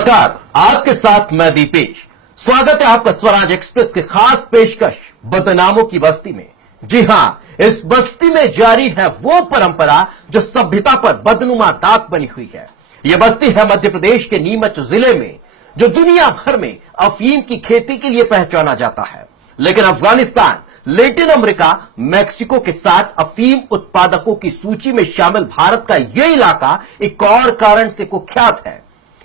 नमस्कार, आपके साथ मैं दीपेश। स्वागत है आपका स्वराज एक्सप्रेस के खास पेशकश बदनामों की बस्ती में। जी हां, इस बस्ती में जारी है वो परंपरा जो सभ्यता पर बदनुमा दाग बनी हुई है। यह बस्ती है मध्य प्रदेश के नीमच जिले में, जो दुनिया भर में अफीम की खेती के लिए पहचाना जाता है। लेकिन अफगानिस्तान, लैटिन अमेरिका, मैक्सिको के साथ अफीम उत्पादकों की सूची में शामिल भारत का यह इलाका एक और कारण से कुख्यात है।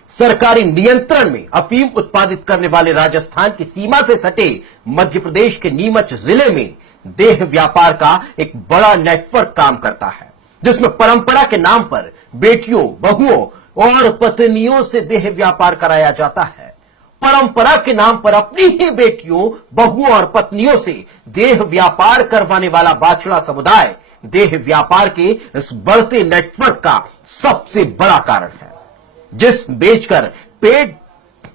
सरकारी नियंत्रण में अफीम उत्पादित करने वाले राजस्थान की सीमा से सटे मध्य प्रदेश के नीमच जिले में देह व्यापार का एक बड़ा नेटवर्क काम करता है, जिसमें परंपरा के नाम पर बेटियों, बहुओं और पत्नियों से देह व्यापार कराया जाता है। परंपरा के नाम पर अपनी ही बेटियों, बहुओं और पत्नियों से देह व्यापार करवाने वाला बाछड़ा समुदाय देह व्यापार के इस बढ़ते नेटवर्क का सबसे बड़ा कारण है। जिस बेचकर पेट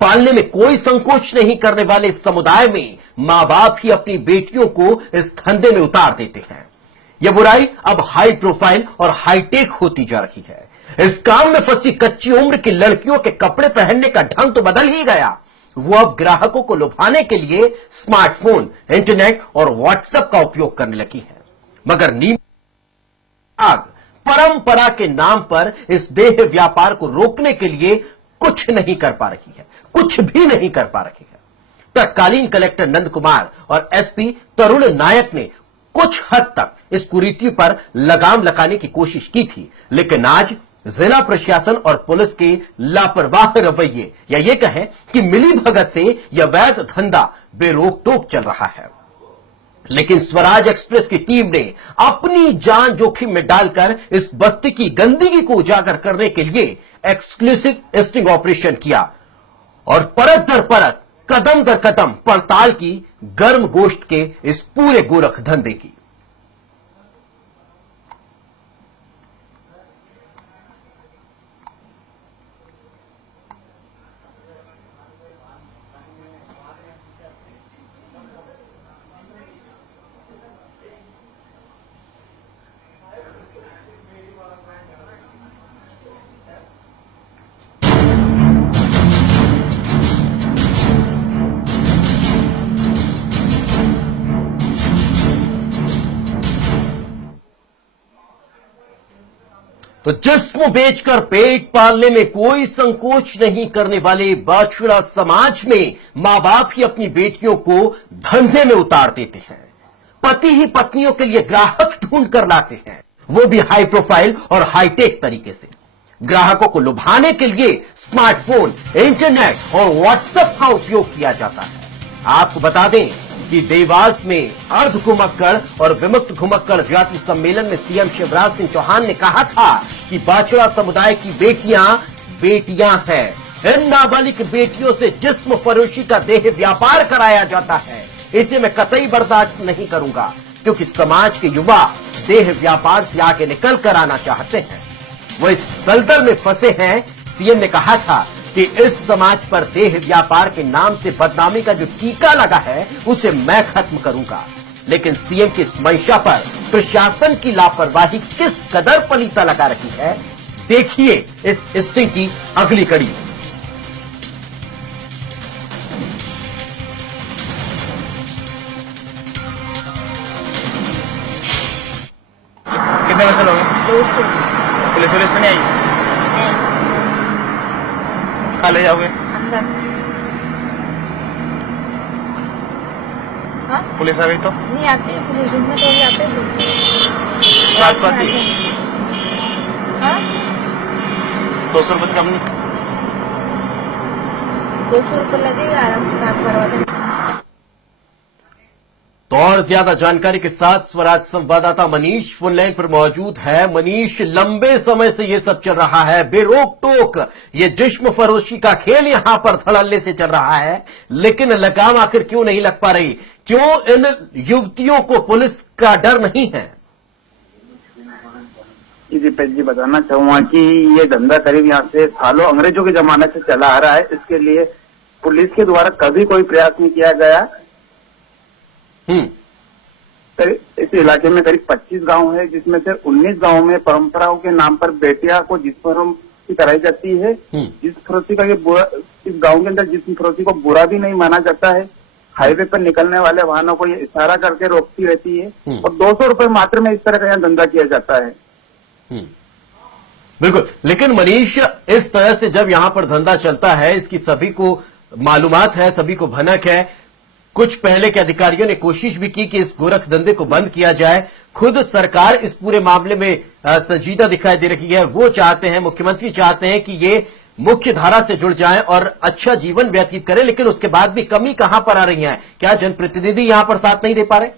पालने में कोई संकोच नहीं करने वाले इस समुदाय में मां बाप ही अपनी बेटियों को इस धंधे में उतार देते हैं। यह बुराई अब हाई प्रोफाइल और हाईटेक होती जा रही है। इस काम में फंसी कच्ची उम्र की लड़कियों के कपड़े पहनने का ढंग तो बदल ही गया। वो अब ग्राहकों को लुभाने के लिए स्मार्टफोन, इंटरनेट और व्हाट्सएप का उपयोग करने लगी है। मगर परंपरा के नाम पर इस देह व्यापार को रोकने के लिए कुछ नहीं कर पा रही है, कुछ भी नहीं कर पा रही है। तत्कालीन कलेक्टर नंद कुमार और एसपी तरुण नायक ने कुछ हद तक इस कुरीति पर लगाम लगाने की कोशिश की थी, लेकिन आज जिला प्रशासन और पुलिस के लापरवाह रवैये, या ये कहें कि मिली भगत से यह वैध धंधा बेरोक टोक चल रहा है। लेकिन स्वराज एक्सप्रेस की टीम ने अपनी जान जोखिम में डालकर इस बस्ती की गंदगी को उजागर करने के लिए एक्सक्लूसिव स्टिंग ऑपरेशन किया और परत दर परत, कदम दर कदम पड़ताल की गर्म गोश्त के इस पूरे गोरख धंधे की। तो जिस्म बेचकर पेट पालने में कोई संकोच नहीं करने वाले बाछड़ा समाज में मां बाप ही अपनी बेटियों को धंधे में उतार देते हैं। पति ही पत्नियों के लिए ग्राहक ढूंढ कर लाते हैं, वो भी हाई प्रोफाइल और हाईटेक तरीके से। ग्राहकों को लुभाने के लिए स्मार्टफोन, इंटरनेट और व्हाट्सएप का उपयोग किया जाता है। आपको बता दें कि देवास में अर्ध घुमक्कड़ और विमुक्त घुमक्कड़ जाति सम्मेलन में सीएम शिवराज सिंह चौहान ने कहा था कि बाछड़ा समुदाय की बेटियां हैं। इन नाबालिग बेटियों से जिस्म फरोशी का देह व्यापार कराया जाता है। इसे मैं कतई बर्दाश्त नहीं करूंगा, क्योंकि समाज के युवा देह व्यापार से आगे निकल कर आना चाहते हैं। वो इस दलदल में फंसे हैं। सीएम ने कहा था कि इस समाज पर देह व्यापार के नाम से बदनामी का जो टीका लगा है, उसे मैं खत्म करूंगा। लेकिन सीएम की इस मंशा पर प्रशासन की लापरवाही किस कदर पलीता लगा रही है, देखिए इस स्टिंग की अगली कड़ी। कितने बजे लोगे? पुलिस तो नहीं आई? कहाँ ले जाओगे? हाँ? पुलिस आ गई तो? नहीं आती है, पुलिस में तो भी आते हैं। रात को आती है? हाँ? 200 रुपये से कम नहीं? 200 रुपये लगेगा, आराम से काम करवा देंगे। तो और ज्यादा जानकारी के साथ स्वराज संवाददाता मनीष फोन लाइन पर मौजूद है। मनीष, लंबे समय से ये सब चल रहा है, बेरोक टोक ये जिस्म फरोशी का खेल यहां पर धड़ल्ले से चल रहा है, लेकिन लगाम आखिर क्यों नहीं लग पा रही? क्यों इन युवतियों को पुलिस का डर नहीं है? दीपेश जी, बताना चाहूंगा कि ये धंधा करीब यहाँ से सालों अंग्रेजों के जमाने से चला आ रहा है। इसके लिए पुलिस के द्वारा कभी कोई प्रयास नहीं किया गया। इस इलाके में करीब 25 गांव है, जिसमें से 19 गांव में परंपराओं के नाम पर बेटियां को जिस पर हम गिरफ्तारी कराई जाती है। इस फरोती का ये बुरा, इस गांव के अंदर जिस फरोती को बुरा भी नहीं माना जाता है, हाईवे पर निकलने वाले वाहनों को ये इशारा करके रोकती रहती है और 200 रुपए मात्र में इस तरह का यहाँ धंधा किया जाता है। बिल्कुल, लेकिन मनीष, इस तरह से जब यहां पर धंधा चलता है, इसकी सभी को मालूमात है, सभी को भनक है। कुछ पहले के अधिकारियों ने कोशिश भी की कि इस गोरख धंधे को बंद किया जाए। खुद सरकार इस पूरे मामले में संजीदा दिखाई दे रही है। वो चाहते हैं, मुख्यमंत्री चाहते हैं कि ये मुख्य धारा से जुड़ जाएं और अच्छा जीवन व्यतीत करें, लेकिन उसके बाद भी कमी कहां पर आ रही है? क्या जनप्रतिनिधि यहां पर साथ नहीं दे पा रहे?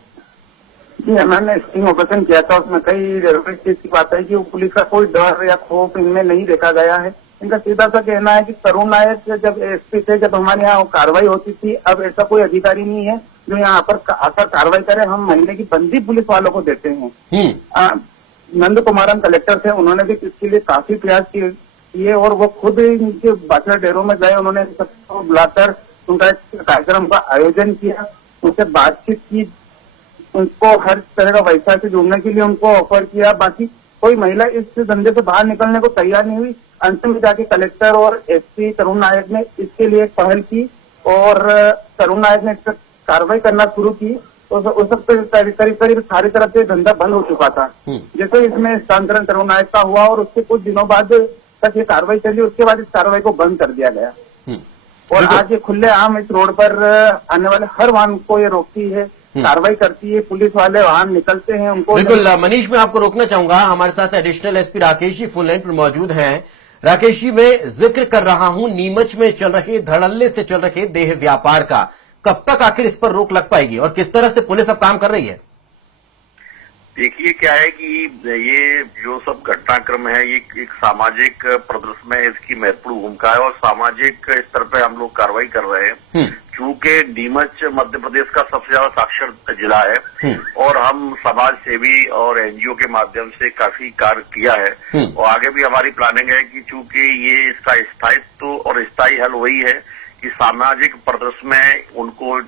जी, हमने स्टिंग ऑपरेशन किया था, उसमें कई रेलवे चीज की बात है कि वो पुलिस का कोई डर या खौफ इनमें नहीं देखा गया है। इनका सीधा सा कहना है कि तरुण नायक जब एसपी थे, जब हमारे यहाँ कार्रवाई होती थी, अब ऐसा कोई अधिकारी नहीं है जो यहाँ पर आकर कार्रवाई करे। हम महीने की बंदी पुलिस वालों को देते हैं। नंद कुमारन कलेक्टर थे, उन्होंने भी इसके लिए काफी प्रयास किए और वो खुद इनके बाछड़ा डेरों में गए, उन्होंने सबको बुलाकर उनका एक कार्यक्रम का आयोजन किया, उनसे बातचीत की, उनको हर तरह का व्यवसाय से जुड़ने के लिए उनको ऑफर किया। बाकी कोई महिला इस धंधे से बाहर निकलने को तैयार नहीं हुई। अंत में जाके कलेक्टर और एसपी तरुण नायक ने इसके लिए एक पहल की और तरुण नायक ने इस पर कार्रवाई करना शुरू की। तो उस वक्त करीब सारी तरफ से धंधा बंद हो चुका था। जैसे इसमें हस्तांतरण तरुण नायक का हुआ और उसके कुछ दिनों बाद तक ये कार्रवाई चली, उसके बाद इस कार्रवाई को बंद कर दिया गया। और आज ये खुलेआम इस रोड पर आने वाले हर वाहन को ये रोकती है, कार्रवाई करती है। पुलिस वाले वाहन निकलते हैं उनको। बिल्कुल मनीष, मैं आपको रोकना चाहूंगा। हमारे साथ additional SP Rakesh ji phone line पर मौजूद हैं। राकेश जी, मैं जिक्र कर रहा हूं नीमच में चल रहे, धड़ल्ले से चल रहे देह व्यापार का, कब तक आखिर इस पर रोक लग पाएगी और किस तरह से पुलिस अब काम कर रही है? देखिए, क्या है कि ये जो सब घटनाक्रम है, ये एक सामाजिक परिदृश्य में इसकी महत्वपूर्ण भूमिका है और सामाजिक स्तर पे हम लोग कार्रवाई कर रहे हैं। क्योंकि नीमच मध्य प्रदेश का सबसे ज्यादा साक्षर जिला है और हम समाज सेवी और एनजीओ के माध्यम से काफी कार्य किया है और आगे भी हमारी प्लानिंग है कि चूंकि ये इसका स्थायित्व और स्थायी हल वही है कि सामाजिक परिदृश्य में उनको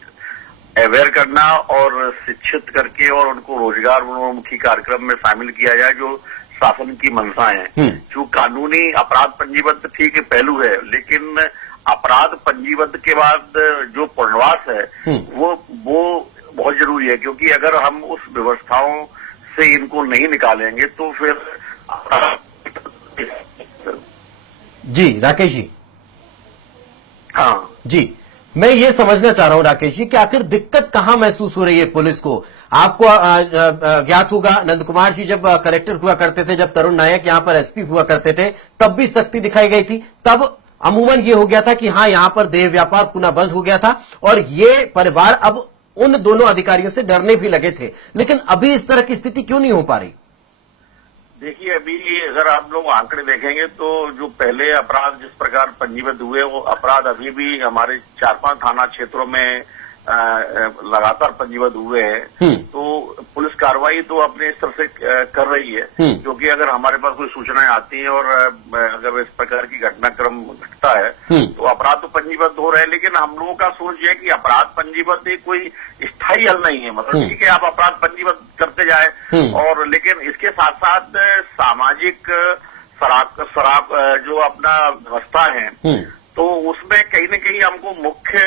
अवेयर करना और शिक्षित करके और उनको रोजगार उन्मुखी कार्यक्रम में शामिल किया जाए, जो शासन की मंशा है। जो कानूनी अपराध पंजीबद्ध ठीक पहलू है, लेकिन अपराध पंजीबद्ध के बाद जो पुनर्वास है वो बहुत जरूरी है, क्योंकि अगर हम उस व्यवस्थाओं से इनको नहीं निकालेंगे तो फिर जी राकेश जी। हाँ जी, मैं ये समझना चाह रहा हूं राकेश जी कि आखिर दिक्कत कहां महसूस हो रही है पुलिस को? आपको ज्ञात होगा, नंद कुमार जी जब कलेक्टर हुआ करते थे, जब तरुण नायक यहां पर एसपी हुआ करते थे, तब भी सख्ती दिखाई गई थी। तब अमूमन ये हो गया था कि हाँ, यहां पर देह व्यापार पुनः बंद हो गया था और ये परिवार अब उन दोनों अधिकारियों से डरने भी लगे थे। लेकिन अभी इस तरह की स्थिति क्यों नहीं हो पा रही? देखिए, अभी अगर आप लोग आंकड़े देखेंगे तो जो पहले अपराध जिस प्रकार पंजीबद्ध हुए, वो अपराध अभी भी हमारे 4-5 थाना क्षेत्रों में लगातार पंजीबद्ध हुए हैं। तो पुलिस कार्रवाई तो अपने स्तर से कर रही है, क्योंकि अगर हमारे पास कोई सूचनाएं आती हैं और अगर इस प्रकार की घटनाक्रम घटता है तो अपराध तो पंजीबद्ध हो रहे हैं। लेकिन हम लोगों का सोच ये है कि अपराध पंजीबद्ध एक कोई स्थायी हल नहीं है। मतलब ठीक है, आप अपराध पंजीबद्ध करते जाए और लेकिन इसके साथ साथ सामाजिक सराप जो अपना व्यवस्था है, तो उसमें कहीं न कहीं हमको मुख्य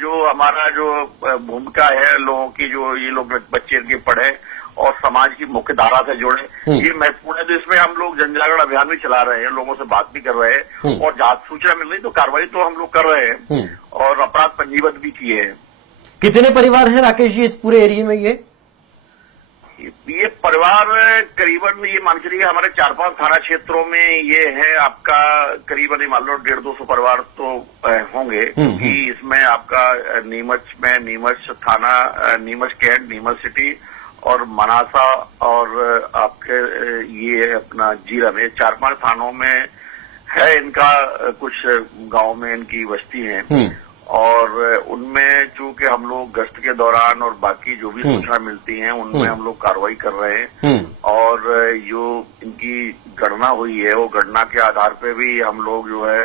जो हमारा जो भूमिका है लोगों की, जो ये लोग बच्चे के पढ़े और समाज की मुख्य धारा से जुड़े, ये महत्वपूर्ण है। तो इसमें हम लोग जन जागरण अभियान भी चला रहे हैं, लोगों से बात भी कर रहे हैं और जहां सूचना मिल रही तो कार्रवाई तो हम लोग कर रहे हैं और अपराध पंजीबद्ध भी किए हैं। कितने परिवार हैं राकेश जी इस पूरे एरिया में? ये परिवार करीबन ये मान के चलिए हमारे 4-5 थाना क्षेत्रों में ये है आपका करीबन मान लो 150-200 परिवार तो होंगे, क्योंकि इसमें आपका नीमच में नीमच थाना, नीमच कैंट, नीमच सिटी और मनासा और आपके ये अपना जीरा में 4-5 थानों में है इनका, कुछ गांव में इनकी बस्ती है और उनमें चूंकि हम लोग गश्त के दौरान और बाकी जो भी सूचना मिलती है उनमें हम लोग कार्रवाई कर रहे हैं और जो इनकी गणना हुई है वो गणना के आधार पे भी हम लोग जो है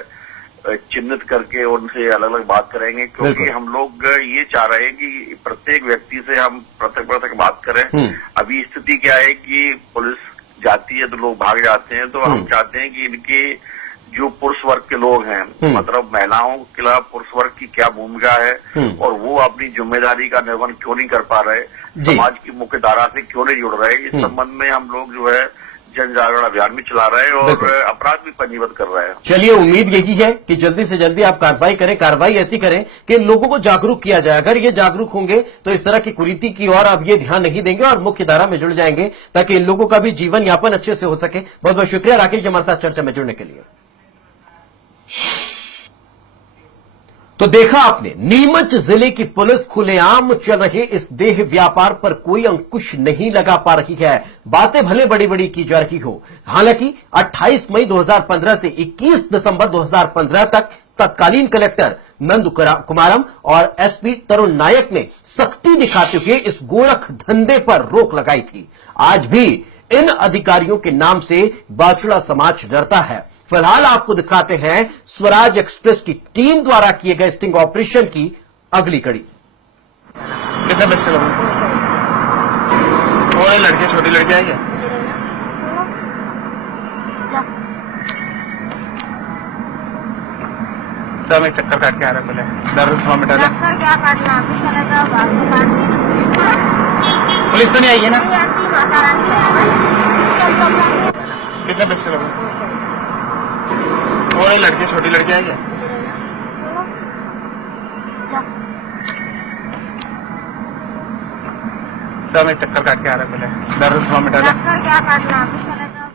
चिन्हित करके उनसे अलग अलग बात करेंगे, क्योंकि हम लोग ये चाह रहे हैं कि प्रत्येक व्यक्ति से हम पृथक बात करें। अभी स्थिति क्या है कि पुलिस जाती है तो लोग भाग जाते हैं, तो हम चाहते हैं कि इनके जो पुरुष वर्ग के लोग हैं, मतलब महिलाओं के खिलाफ पुरुष वर्ग की क्या भूमिका है और वो अपनी जिम्मेदारी का निर्वहन क्यों नहीं कर पा रहे, समाज की मुख्य धारा से क्यों नहीं जुड़ रहे, इस संबंध में हम लोग जो है जन जागरण अभियान भी चला रहे हैं और अपराध भी पंजीबद्ध कर रहे हैं। चलिए, उम्मीद यही है कि जल्दी से जल्दी आप कार्रवाई करें, कार्रवाई ऐसी करें कि लोगों को जागरूक किया जाए। अगर ये जागरूक होंगे तो इस तरह की कुरीति की ओर अब ये ध्यान नहीं देंगे और मुख्य धारा में जुड़ जाएंगे, ताकि इन लोगों का भी जीवन यापन अच्छे से हो सके। बहुत बहुत शुक्रिया राकेश जी हमारे साथ चर्चा में जुड़ने के लिए। तो देखा आपने, नीमच जिले की पुलिस खुलेआम चल रहे इस देह व्यापार पर कोई अंकुश नहीं लगा पा रही है। बातें भले बड़ी बड़ी की जा रही हो, हालांकि 28 मई 2015 से 21 दिसंबर 2015 तक तत्कालीन कलेक्टर नंद कुमारम और एसपी तरुण नायक ने सख्ती दिखाते हुए इस गोरख धंधे पर रोक लगाई थी। आज भी इन अधिकारियों के नाम से बाचुड़ा समाज डरता है। फिलहाल आपको दिखाते हैं स्वराज एक्सप्रेस की टीम द्वारा किए गए स्टिंग ऑपरेशन की अगली कड़ी। कितने बच्चे लोग और लड़के, छोटी लड़कियां हैं क्या? सब एक चक्कर काट के आ रहा है, पहले दर्द थोड़ा मिटा ले। क्या काटना, चले जाओ, पुलिस तो नहीं आई है ना? कितने बच्चे लोग और लड़के, छोटी लड़कियां हैं क्या? सब एक चक्कर काट के आ रहा है, पहले दर्द थोड़ा मिटा ले। क्या काटना, चले जाओ।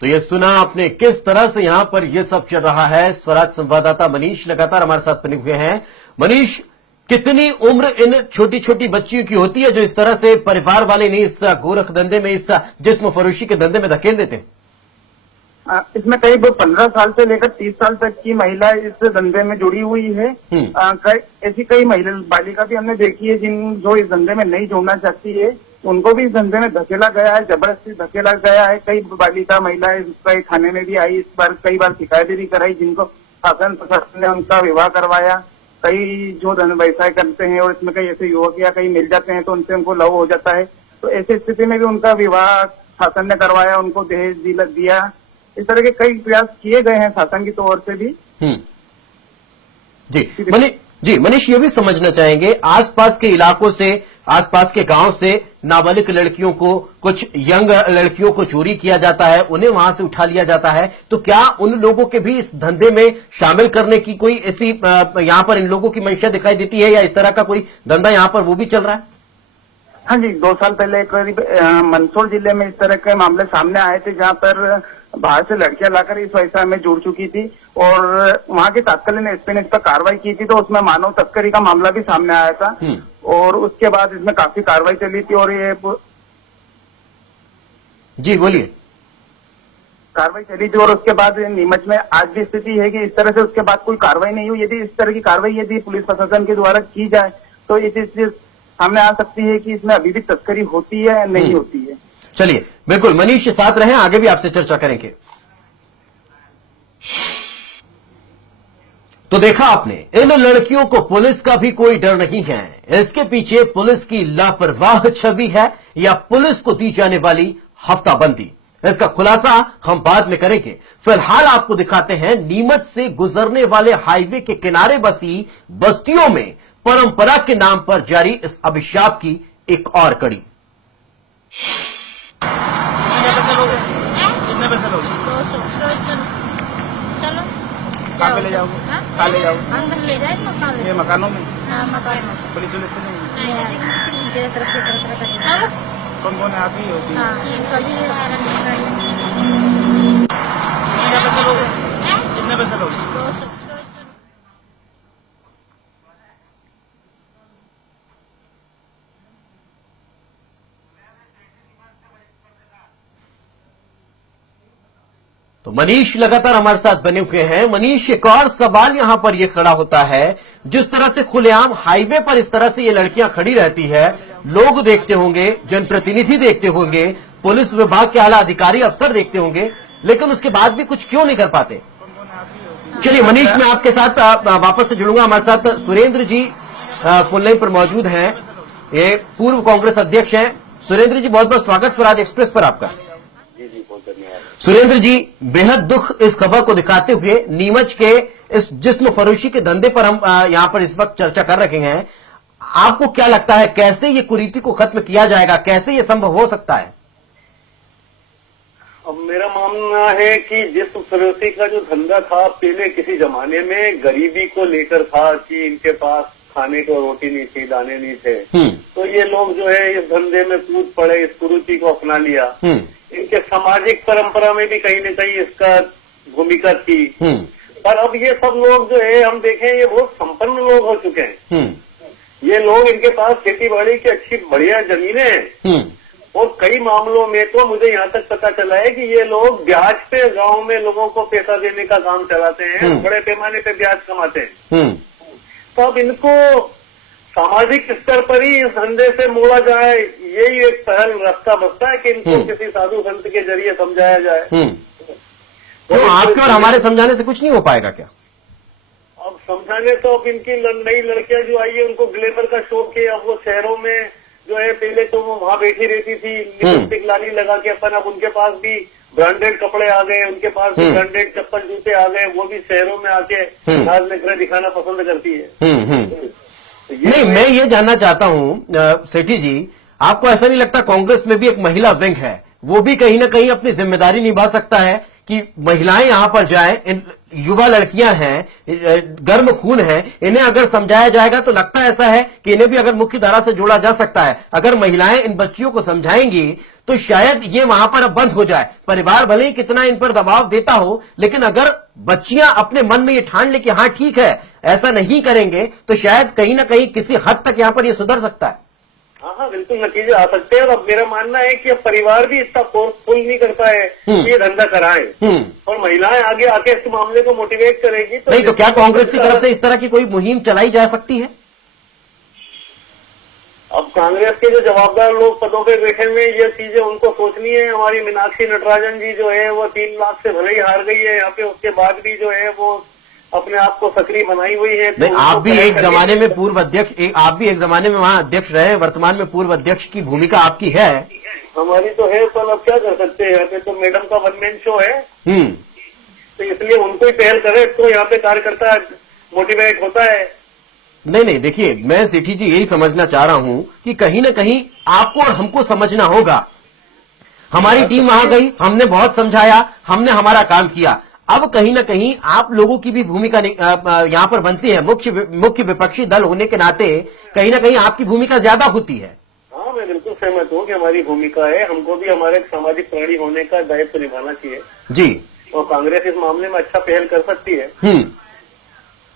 तो ये सुना आपने किस तरह से यहां पर ये सब चल रहा है। स्वराज संवाददाता मनीष लगातार हमारे साथ बने हुए हैं। मनीष, कितनी उम्र इन छोटी छोटी बच्चियों की होती है जो इस तरह से परिवार वाले नहीं इस गोरख धंधे में, इस जिस्म फरोशी के धंधे में धकेल देते हैं? इसमें करीब 15 साल से लेकर 30 साल तक की महिला इस धंधे में जुड़ी हुई है। ऐसी कई महिला बालिका भी हमने देखी है जो इस धंधे में नहीं जुड़ना चाहती है, उनको भी इस धंधे में धकेला गया है, जबरदस्ती धकेला गया है। कई बालिका महिलाएं कई थाने में भी आई, इस बार कई बार शिकायतें भी कराई, जिनको शासन प्रशासन ने उनका विवाह करवाया। कई जो धन व्यवसाय करते हैं और इसमें कई ऐसे युवक या कई मिल जाते हैं तो उनसे उनको लव हो जाता है, तो ऐसी स्थिति में भी उनका विवाह शासन ने करवाया, उनको दहेज दिया। इस तरह के कई प्रयास किए गए हैं शासन की ओर से भी। जी मनीष, ये भी समझना चाहेंगे, आसपास के इलाकों से, आसपास के गांव से नाबालिग लड़कियों को, कुछ यंग लड़कियों को चोरी किया जाता है, उन्हें वहां से उठा लिया जाता है, तो क्या उन लोगों के भी इस धंधे में शामिल करने की कोई ऐसी यहां पर इन लोगों की मंशा दिखाई देती है, या इस तरह का कोई धंधा यहां पर वो भी चल रहा है? हाँ जी, 2 साल पहले करीब मंदसौर जिले में इस तरह के मामले सामने आए थे, जहाँ पर बाहर से लड़कियां लाकर इस व्यवसाय में जुड़ चुकी थी और वहां के तत्कालीन एसपी ने इस पर कार्रवाई की थी, तो उसमें मानव तस्करी का मामला भी सामने आया था और उसके बाद इसमें काफी कार्रवाई चली थी और ये जी बोलिए। कार्रवाई चली थी और उसके बाद नीमच में आज भी स्थिति है कि इस तरह से उसके बाद कोई कार्रवाई नहीं हुई। यदि इस तरह की कार्रवाई यदि पुलिस प्रशासन के द्वारा की जाए तो ये चीज सामने आ सकती है कि इसमें अभी भी तस्करी होती है या नहीं होती है। चलिए, बिल्कुल मनीष साथ रहें, आगे भी आपसे चर्चा करेंगे। तो देखा आपने, इन लड़कियों को पुलिस का भी कोई डर नहीं है। इसके पीछे पुलिस की लापरवाह छवि है या पुलिस को दी जाने वाली हफ्ताबंदी, इसका खुलासा हम बाद में करेंगे। फिलहाल आपको दिखाते हैं नीमच से गुजरने वाले हाईवे के किनारे बसी बस्तियों में परंपरा के नाम पर जारी इस अभिशाप की एक और कड़ी। कितने पैसे लोगे? 200। चलो कहाँ पे ले जाओगे? कहाँ ले जाओगे? अंदर ले जाए मकान ये मकानों में? हाँ, मकान में। पुलिस तो नहीं? चलो। कौन कौन है? आप ही होती? हाँ, सभी कितने पैसे लोगे? कितने पैसे लोगे? 200। तो मनीष लगातार हमारे साथ बने हुए हैं। मनीष, एक और सवाल यहां पर यह खड़ा होता है, जिस तरह से खुलेआम हाईवे पर इस तरह से ये लड़कियां खड़ी रहती है, लोग देखते होंगे, जनप्रतिनिधि देखते होंगे, पुलिस विभाग के आला अधिकारी अफसर देखते होंगे, लेकिन उसके बाद भी कुछ क्यों नहीं कर पाते? चलिए मनीष, मैं आपके साथ वापस से जुड़ूंगा। हमारे साथ सुरेंद्र जी फोन लाइन पर मौजूद हैं, ये पूर्व कांग्रेस अध्यक्ष हैं। सुरेंद्र जी, बहुत बहुत स्वागत स्वराज एक्सप्रेस पर आपका। जी बहुत धन्यवाद। सुरेंद्र जी, बेहद दुख इस खबर को दिखाते हुए नीमच के इस जिस्म फरोशी के धंधे पर हम यहाँ पर इस वक्त चर्चा कर रखे हैं। आपको क्या लगता है, कैसे ये कुरीति को खत्म किया जाएगा, कैसे ये संभव हो सकता है? अब मेरा मानना है कि जिस फरोशी का जो धंधा था पहले किसी जमाने में गरीबी को लेकर था कि इनके पास खाने को रोटी नहीं थी, दाने नहीं थे, तो ये लोग जो है इस धंधे में कूद पड़े, इस कुरीति को अपना लिया। इनके सामाजिक परंपरा में भी कहीं न कहीं इसका भूमिका थी। पर अब ये सब लोग जो है हम देखें ये बहुत संपन्न लोग हो चुके हैं। ये लोग, इनके पास खेती बाड़ी की अच्छी बढ़िया जमीनें हैं और कई मामलों में तो मुझे यहाँ तक पता चला है कि ये लोग ब्याज पे गांव में लोगों को पैसा देने का काम चलाते हैं, बड़े पैमाने पे ब्याज कमाते हैं। तो अब इनको सामाजिक स्तर पर ही इस धंधे से मोड़ा जाए, यही एक पहल रास्ता बचता है कि इनको किसी साधु संत के जरिए समझाया जाए। तो आपके और हमारे समझाने से कुछ नहीं हो पाएगा क्या? अब समझाने तो अब इनकी नई लड़कियां जो आई है उनको ग्लैमर का शौक है। अब वो शहरों में जो है पहले तो वो वहां बैठी रहती थी लिपस्टिक लाली लगा के अपन, अब उनके पास भी ब्रांडेड कपड़े आ गए, उनके पास भी ब्रांडेड चप्पल जूते आ गए, वो भी शहरों में आके नाज नखरे दिखाना पसंद करती है। नहीं, मैं ये जानना चाहता हूं सेठी जी, आपको ऐसा नहीं लगता कांग्रेस में भी एक महिला विंग है, वो भी कहीं ना कहीं अपनी जिम्मेदारी निभा सकता है कि महिलाएं यहां पर जाएं, युवा लड़कियां हैं, गर्म खून है, इन्हें अगर समझाया जाएगा तो लगता ऐसा है कि इन्हें भी अगर मुख्य धारा से जोड़ा जा सकता है। अगर महिलाएं इन बच्चियों को समझाएंगी तो शायद ये वहां पर अब बंद हो जाए। परिवार भले ही कितना इन पर दबाव देता हो, लेकिन अगर बच्चियां अपने मन में ये ठान ले कि हाँ ठीक है ऐसा नहीं करेंगे, तो शायद कहीं ना कहीं किसी हद तक यहां पर ये सुधर सकता है। हाँ, बिल्कुल नतीजे आ सकते हैं। और अब मेरा मानना है कि अब परिवार भी इतना फोर्सफुल नहीं करता है कि ये धंधा कराएं और महिलाएं आगे आके इस मामले को मोटिवेट करेगी। नहीं तो क्या कांग्रेस की तरफ से इस तरह की कोई मुहिम चलाई जा सकती है? अब कांग्रेस के जो जवाबदार लोग पदों पे बैठे हुए ये चीजें उनको सोचनी है। हमारी मीनाक्षी नटराजन जी जो है वो 3 लाख से भले ही हार गई है यहाँ पे, उसके बाद भी जो है वो अपने आप को सक्रिय बनाई हुई है। नहीं, आप भी एक जमाने में पूर्व अध्यक्ष, आप भी एक जमाने में वहां अध्यक्ष रहे, वर्तमान में पूर्व अध्यक्ष की भूमिका आपकी है। हमारी तो है, पर अब क्या कर सकते हैं, यहाँ पे तो मैडम का वन मैन शो है, तो इसलिए उनको ही पहल करे तो यहाँ पे कार्यकर्ता मोटिवेट होता है। नहीं, देखिए मैं सेठी जी यही समझना चाह रहा हूं कि कहीं ना कहीं आपको और हमको समझना होगा। हमारी टीम वहां गई, हमने बहुत समझाया, हमने हमारा काम किया। अब कहीं ना कहीं आप लोगों की भी भूमिका यहां पर बनती है। मुख्य विपक्षी दल होने के नाते कहीं ना कहीं आपकी भूमिका ज्यादा होती है। हाँ, मैं बिल्कुल सहमत हूँ कि हमारी भूमिका है, हमको भी हमारे सामाजिक प्राणी होने का दायित्व निभाना चाहिए जी। और कांग्रेस इस मामले में अच्छा पहल कर सकती है।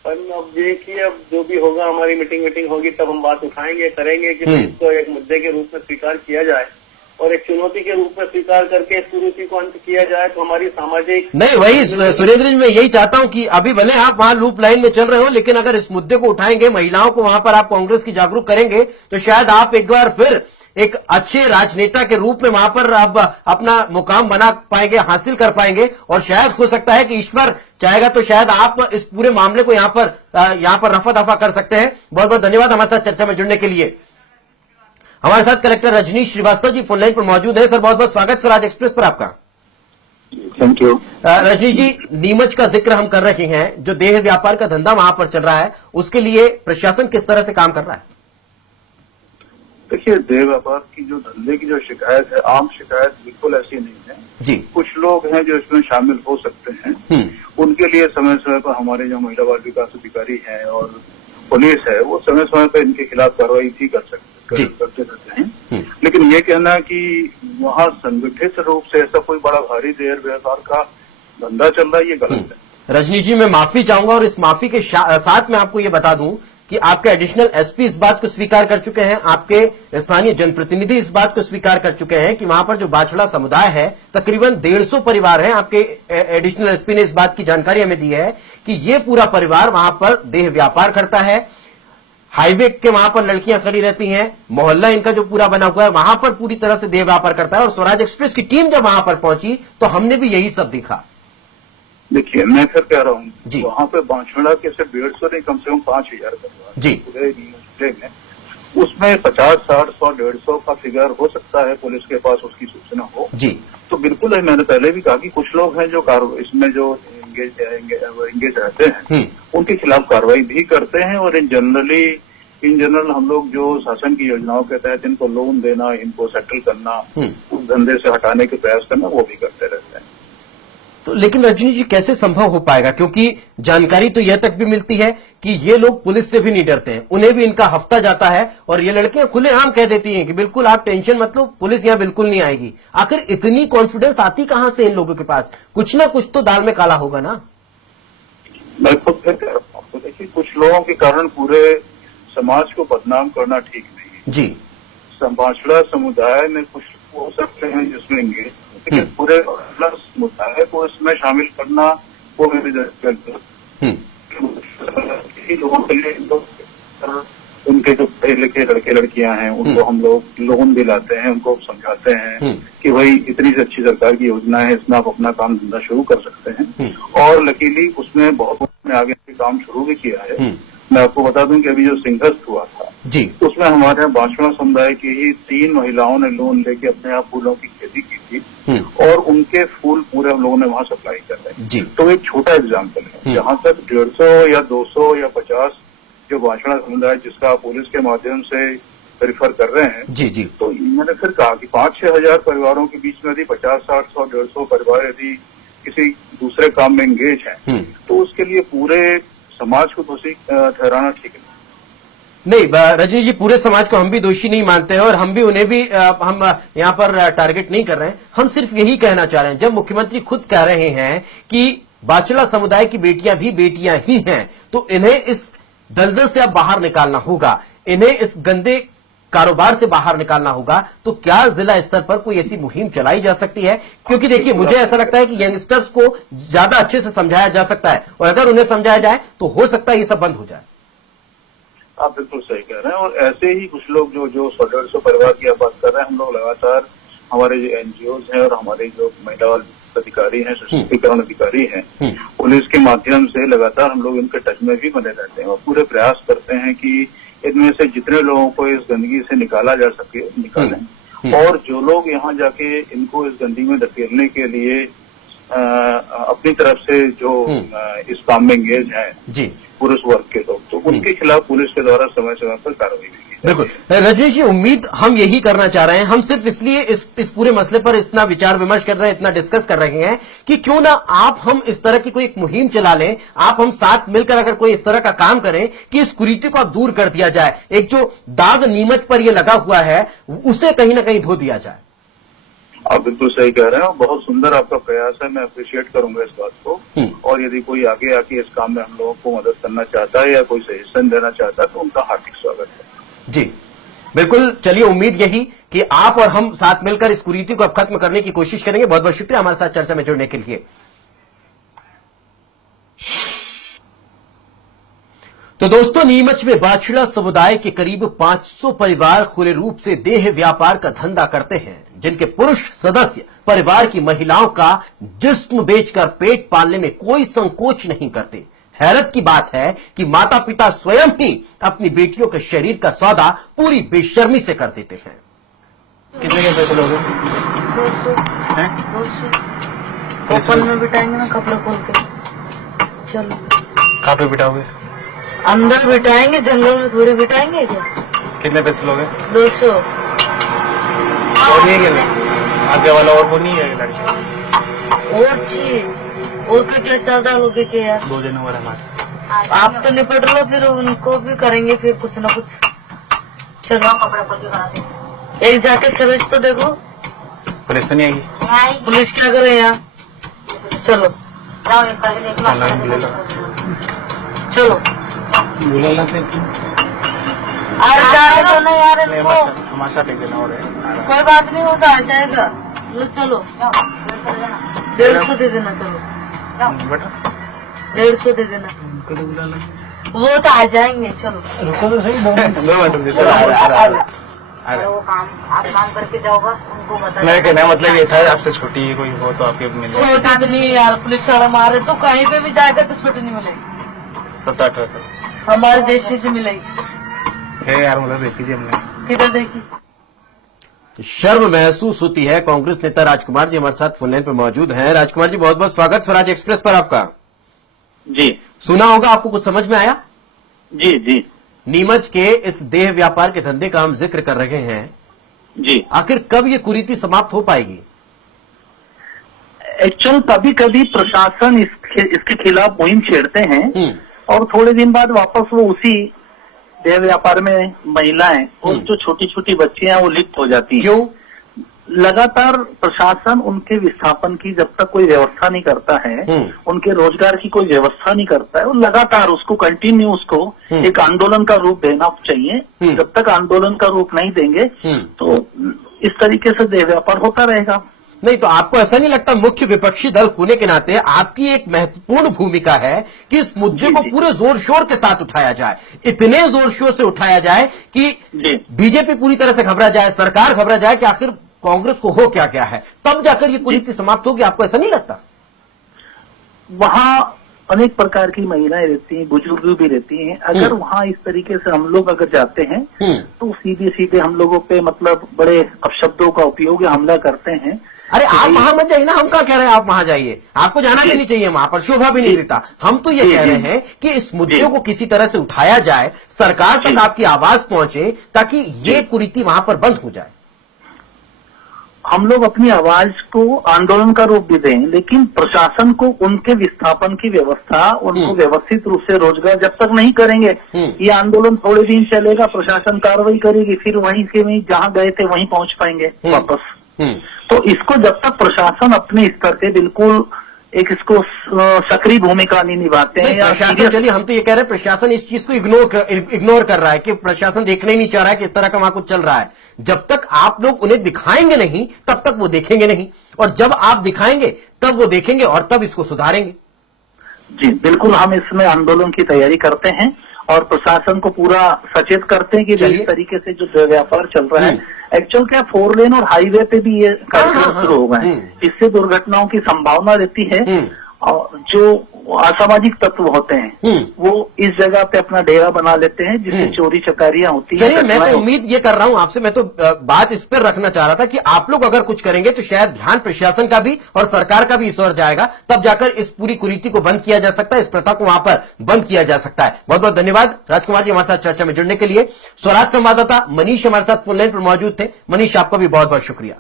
पर अब देखिए, अब जो भी होगा, हमारी मीटिंग होगी तब हम बात उठाएंगे, करेंगे कि इसको एक मुद्दे के रूप में स्वीकार किया जाए और एक चुनौती के रूप में स्वीकार करके इस कुरीति को अंत किया जाए। तो हमारी सामाजिक नहीं, वही सुरेंद्र जी, मैं यही चाहता हूं कि अभी भले आप वहां लूप लाइन में चल रहे हो, लेकिन अगर इस मुद्दे को उठाएंगे, महिलाओं को वहां पर आप कांग्रेस की जागरूक करेंगे, तो शायद आप एक बार फिर एक अच्छे राजनेता के रूप में वहां पर आप अपना मुकाम बना पाएंगे, हासिल कर पाएंगे। और शायद हो सकता है कि ईश्वर चाहेगा तो शायद आप इस पूरे मामले को यहां पर रफा दफा कर सकते हैं। बहुत बहुत धन्यवाद हमारे साथ चर्चा में जुड़ने के लिए। हमारे साथ collector Rajneesh Srivastava ji phone line पर मौजूद है। सर, बहुत बहुत स्वागत स्वराज एक्सप्रेस पर आपका। Thank you. रजनीश जी, नीमच का जिक्र हम कर रहे हैं, जो देह व्यापार का धंधा वहां पर चल रहा है, उसके लिए प्रशासन किस तरह से काम कर रहा है? देखिए, देह व्यापार की जो धंधे की जो शिकायत है, आम शिकायत बिल्कुल ऐसी नहीं है जी। कुछ लोग हैं जो इसमें शामिल हो सकते हैं, उनके लिए समय समय पर हमारे जो महिला बाल विकास अधिकारी हैं और पुलिस है, वो समय समय पर इनके खिलाफ कार्रवाई भी करते रहते हैं। लेकिन ये कहना कि वहाँ संगठित रूप से ऐसा कोई बड़ा भारी देह व्यापार का धंधा चल रहा है, ये गलत है। रजनीश जी, मैं माफी चाहूंगा और इस माफी के साथ मैं आपको ये बता दूं कि आपके एडिशनल एसपी इस बात को स्वीकार कर चुके हैं, आपके स्थानीय जनप्रतिनिधि इस बात को स्वीकार कर चुके हैं कि वहां पर जो बाछड़ा समुदाय है, तकरीबन 150 परिवार हैं। आपके एडिशनल एसपी ने इस बात की जानकारी हमें दी है कि ये पूरा परिवार वहां पर देह व्यापार करता है। हाईवे के वहां पर लड़कियां खड़ी रहती हैं, मोहल्ला इनका जो पूरा बना हुआ है वहां पर पूरी तरह से देह व्यापार करता है। और स्वराज एक्सप्रेस की टीम जब वहां पर पहुंची तो हमने भी यही सब देखा। देखिए, मैं फिर कह रहा हूँ, जी, वहाँ पे बांछड़ा के सिर्फ 150 नहीं, कम से कम 5000 परिवार जी पूरे जिले में, उसमें 50, 60, 100, 150 का फिगर हो सकता है, पुलिस के पास उसकी सूचना हो जी। तो बिल्कुल है, मैंने पहले भी कहा कि कुछ लोग हैं जो इसमें जो इंगेज रहते हैं उनके खिलाफ कार्रवाई भी करते हैं, और इन जनरल हम लोग जो शासन की योजनाओं के तहत इनको लोन देना, इनको सेटल करना, उस धंधे से हटाने के प्रयास करना, वो भी करते रहते हैं। तो लेकिन रजनी जी कैसे संभव हो पाएगा, क्योंकि जानकारी तो यह तक भी मिलती है कि ये लोग पुलिस से भी नहीं डरते हैं, उन्हें भी इनका हफ्ता जाता है, और ये लड़कियां खुलेआम कह देती हैं कि बिल्कुल आप टेंशन मत लो, पुलिस यहां बिल्कुल नहीं आएगी। आखिर इतनी कॉन्फिडेंस आती कहां से इन लोगों के पास? कुछ ना कुछ तो दाल में काला होगा ना। मैं खुद फिर कह रहा हूं, तो देखिए कुछ लोगों के कारण पूरे समाज को बदनाम करना ठीक नहीं है जी। बाछड़ा समुदाय में कुछ हो सकते हैं जिसमें इंगेज, लेकिन पूरे समुदाय को इसमें शामिल करना वो मेरी लोगों के लिए उनके जो पढ़े लिखे लड़के लड़कियां हैं उनको हम लोग लोन दिलाते हैं, उनको समझाते हैं कि भाई इतनी सी अच्छी सरकार की योजना है, इसमें आप अपना काम धंधा शुरू कर सकते हैं। और लकीली उसमें बहुत ने आगे काम शुरू भी किया है। मैं आपको बता दूं कि अभी जो सिंहस्थ हुआ था जी, उसमें हमारे यहाँ बाछड़ा समुदाय की ही 3 महिलाओं ने लोन लेके अपने यहाँ फूलों की खेती की थी, और उनके फूल पूरे हम लोगों ने वहाँ सप्लाई कर रहे हैं। तो एक छोटा एग्जाम्पल है, जहाँ तक 150 या 200 या 50 जो बाछड़ा समुदाय जिसका पुलिस के माध्यम से रेफर कर रहे हैं जी जी, तो मैंने फिर कहा कि 5-6 हजार परिवारों के बीच में यदि 50, 60, 100, 150 परिवार यदि किसी दूसरे काम में एंगेज हैं तो उसके लिए पूरे समाज को दोषी ठहराना ठीक नहीं। रजनी जी, पूरे समाज को हम भी दोषी नहीं मानते हैं, और हम भी उन्हें भी हम यहाँ पर टारगेट नहीं कर रहे हैं। हम सिर्फ यही कहना चाह रहे हैं, जब मुख्यमंत्री खुद कह रहे हैं कि बाछड़ा समुदाय की बेटियां भी बेटियां ही हैं, तो इन्हें इस दलदल से अब बाहर निकालना होगा, इन्हें इस गंदे कारोबार से बाहर निकालना होगा। तो क्या जिला स्तर पर कोई ऐसी मुहिम चलाई जा सकती है? क्योंकि देखिए, मुझे ऐसा लगता है कि यंगस्टर्स को ज्यादा अच्छे से समझाया जा सकता है, और अगर उन्हें समझाया जाए तो हो सकता है ये सब बंद हो जाए। आप बिल्कुल सही कह रहे हैं, और ऐसे ही कुछ लोग जो 100-150 परिवार की बात कर रहे हैं, हम लोग लगातार हमारे जो एनजीओज हैं और हमारे जो महिला अधिकारी हैं, सशक्तिकरण अधिकारी हैं, पुलिस के माध्यम से लगातार हम लोग इनके टच में भी बने रहते हैं, और पूरे प्रयास करते हैं कि इनमें से जितने लोगों को इस गंदगी से निकाला जा सके निकालें, और जो लोग यहाँ जाके इनको इस गंदगी में धकेलने के लिए अपनी तरफ से जो इस काम में एंगेज हैं जी पुरुष वर्ग के लोग, तो उनके खिलाफ पुलिस के द्वारा समय समय पर कार्रवाई भी की। बिल्कुल रजनीश जी, उम्मीद हम यही करना चाह रहे हैं। हम सिर्फ इसलिए इस पूरे मसले पर इतना विचार विमर्श कर रहे हैं, इतना डिस्कस कर रहे हैं कि क्यों ना आप हम इस तरह की कोई एक मुहिम चला लें, आप हम साथ मिलकर अगर कोई इस तरह का काम करें कि इस कुरीति को दूर कर दिया जाए, एक जो दाग नीमच पर यह लगा हुआ है उसे कहीं ना कहीं धो दिया जाए। आप बिल्कुल सही कह रहे हैं, बहुत सुंदर आपका प्रयास है, मैं अप्रिशिएट करूंगा इस बात को। और यदि कोई आगे आके इस काम में हम लोगों को मदद करना चाहता है या कोई सजेशन देना चाहता है तो उनका हार्दिक स्वागत है। जी बिल्कुल, चलिए उम्मीद यही कि आप और हम साथ मिलकर इस कुरीति को अब खत्म करने की कोशिश करेंगे। बहुत बहुत शुक्रिया हमारे साथ चर्चा में जुड़ने के लिए। तो दोस्तों, नीमच में बाछड़ा समुदाय के करीब 500 परिवार खुले रूप से देह व्यापार का धंधा करते हैं, जिनके पुरुष सदस्य परिवार की महिलाओं का जिस्म बेचकर पेट पालने में कोई संकोच नहीं करते। हैरत की बात है कि माता पिता स्वयं ही अपनी बेटियों के शरीर का सौदा पूरी बेशर्मी से कर देते हैं। कितने के पैसे लोगे? 200 ओपन में बिठाएंगे ना, कपड़े खोल के। चलो कहाँ पे बिठाओगे? अंदर बिठाएंगे, जंगल में थोड़ी बिठाएंगे क्या? कितने पैसे लोगे? 200। और नहीं है क्या आगे वाला? और वो नहीं है लड़की? और चाहिए, और क्या चाहता लोगे के यार? 2 जनवरी हमारे। आप तो निपट लो, फिर उनको भी करेंगे फिर कुछ ना कुछ। चलो कपड़े खोल के कराते। एक जाके सर्विस तो देखो। पुलिस तो नहीं आएगी? पुलिस क्या करे यहाँ? चलो चलो बुला लाते अरे जाने दो ना यार इनको, हमारे साथ एक जना और है। कोई बात नहीं, होता आ जाएगा। चलो 150 दे देना। चलो बेटा 150 दे देना, उनको तो बुला ला। वो तो आ जाएंगे। चलो रुको तो सही, 2 मिनट रुक जाओ। वो काम आप काम करके जाओगा, उनको बता। मेरा कहना मतलब ये था, आपसे छोटी कोई हो तो आपके मिले। छोटी तो नहीं यार, पुलिस वाला मारे तो कहीं पे भी जाएगा तो छोटी नहीं मिलेगी। 17-18 हमारे जैसे से मिलेगी। है यार, मतलब देखी थी हमने। किधर देखी? शर्म महसूस होती है। कांग्रेस नेता राजकुमार जी हमारे साथ फोन लाइन पर मौजूद हैं। राजकुमार जी बहुत बहुत स्वागत स्वराज एक्सप्रेस पर आपका। जी सुना होगा, आपको कुछ समझ में आया? जी जी नीमच के इस देह व्यापार के धंधे का हम जिक्र कर रहे हैं, जी। आखिर कब ये कुरीति समाप्त हो पाएगी? एक्चुअल कभी कभी प्रशासन इसके खिलाफ मुहिम छेड़ते हैं और थोड़े दिन बाद वापस वो उसी देह व्यापार में महिलाएं और जो छोटी छोटी बच्चियां हैं वो लिप्त हो जाती हैं। क्यों? लगातार प्रशासन उनके विस्थापन की जब तक कोई व्यवस्था नहीं करता है, उनके रोजगार की कोई व्यवस्था नहीं करता है, वो लगातार उसको कंटिन्यू उसको एक आंदोलन का रूप देना चाहिए। जब तक आंदोलन का रूप नहीं देंगे तो इस तरीके से देह व्यापार होता रहेगा। नहीं तो आपको ऐसा नहीं लगता, मुख्य विपक्षी दल होने के नाते आपकी एक महत्वपूर्ण भूमिका है कि इस मुद्दे को पूरे जोर शोर के साथ उठाया जाए, इतने जोर शोर से उठाया जाए कि बीजेपी पूरी तरह से घबरा जाए, सरकार घबरा जाए कि आखिर कांग्रेस को हो क्या क्या है, तब जाकर ये कुरीति समाप्त होगी। आपको ऐसा नहीं लगता? वहाँ अनेक प्रकार की महिलाएं रहती हैं, बुजुर्ग भी रहती हैं। अगर वहाँ इस तरीके से हम लोग अगर जाते हैं तो सीधे सीधे हम लोगों पे मतलब बड़े अपशब्दों का उपयोग या हमला करते हैं। अरे आप वहां मत जाइए ना, हम क्या कह रहे हैं आप वहां जाइए, आपको जाना भी नहीं चाहिए वहां पर, शोभा भी नहीं देता। हम तो ये कह रहे हैं कि इस मुद्दे को किसी तरह से उठाया जाए, सरकार तक आपकी आवाज पहुंचे ताकि ये कुरीति वहां पर बंद हो जाए। हम लोग अपनी आवाज को आंदोलन का रूप भी दें, लेकिन प्रशासन को उनके विस्थापन की व्यवस्था, उनको व्यवस्थित रूप से रोजगार जब तक नहीं करेंगे, ये आंदोलन थोड़े दिन चलेगा, प्रशासन कार्रवाई करेगी, फिर वहीं से वहीं जहां गए थे वहीं पहुंच पाएंगे वापस। तो इसको जब तक प्रशासन अपने स्तर पे बिल्कुल एक इसको सक्रिय भूमिका नहीं निभाते हैं या प्रशासन, चलिए हम तो ये कह रहे हैं प्रशासन इस चीज को इग्नोर कर रहा है कि प्रशासन देखना ही नहीं चाह रहा है कि इस तरह का वहां कुछ चल रहा है। जब तक आप लोग उन्हें दिखाएंगे नहीं तब तक वो देखेंगे नहीं, और जब आप दिखाएंगे तब वो देखेंगे और तब इसको सुधारेंगे। जी बिल्कुल, हम इसमें आंदोलन की तैयारी करते हैं और प्रशासन को पूरा सचेत करते हैं कि इस तरीके से जो व्यापार चल रहा है, एक्चुअल क्या 4 लेन और हाईवे पे भी ये कार्यक्रम शुरू हो गए हैं। इससे दुर्घटनाओं की संभावना रहती है और जो असामाजिक तत्व होते हैं वो इस जगह पे अपना डेरा बना लेते हैं, जिससे चोरी चकारियां होती हैं। चलिए मैं तो उम्मीद ये कर रहा हूं आपसे, मैं तो बात इस पर रखना चाह रहा था कि आप लोग अगर कुछ करेंगे तो शायद ध्यान प्रशासन का भी और सरकार का भी इस ओर जाएगा, तब जाकर इस पूरी कुरीति को बंद किया जा सकता है, इस प्रथा को वहां पर बंद किया जा सकता है। बहुत बहुत धन्यवाद राजकुमार जी हमारे साथ चर्चा में जुड़ने के लिए। स्वराज संवाददाता मनीष हमारे साथ फोन लाइन पर मौजूद थे। मनीष, आपका भी बहुत बहुत शुक्रिया।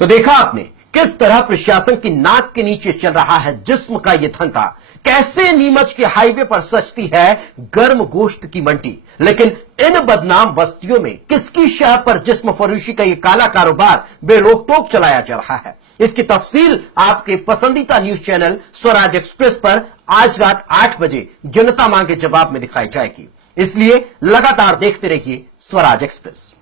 तो देखा आपने किस तरह प्रशासन की नाक के नीचे चल रहा है जिस्म का यह धंधा, कैसे नीमच के हाईवे पर सजती है गर्म गोश्त की मंडी, लेकिन इन बदनाम बस्तियों में किसकी शह पर जिस्म फरोशी का यह काला कारोबार बेरोक-टोक चलाया जा रहा है। इसकी तफसील आपके पसंदीदा न्यूज चैनल स्वराज एक्सप्रेस पर आज रात 8 बजे जनता मांगे जवाब में दिखाई जाएगी। इसलिए लगातार देखते रहिए स्वराज एक्सप्रेस।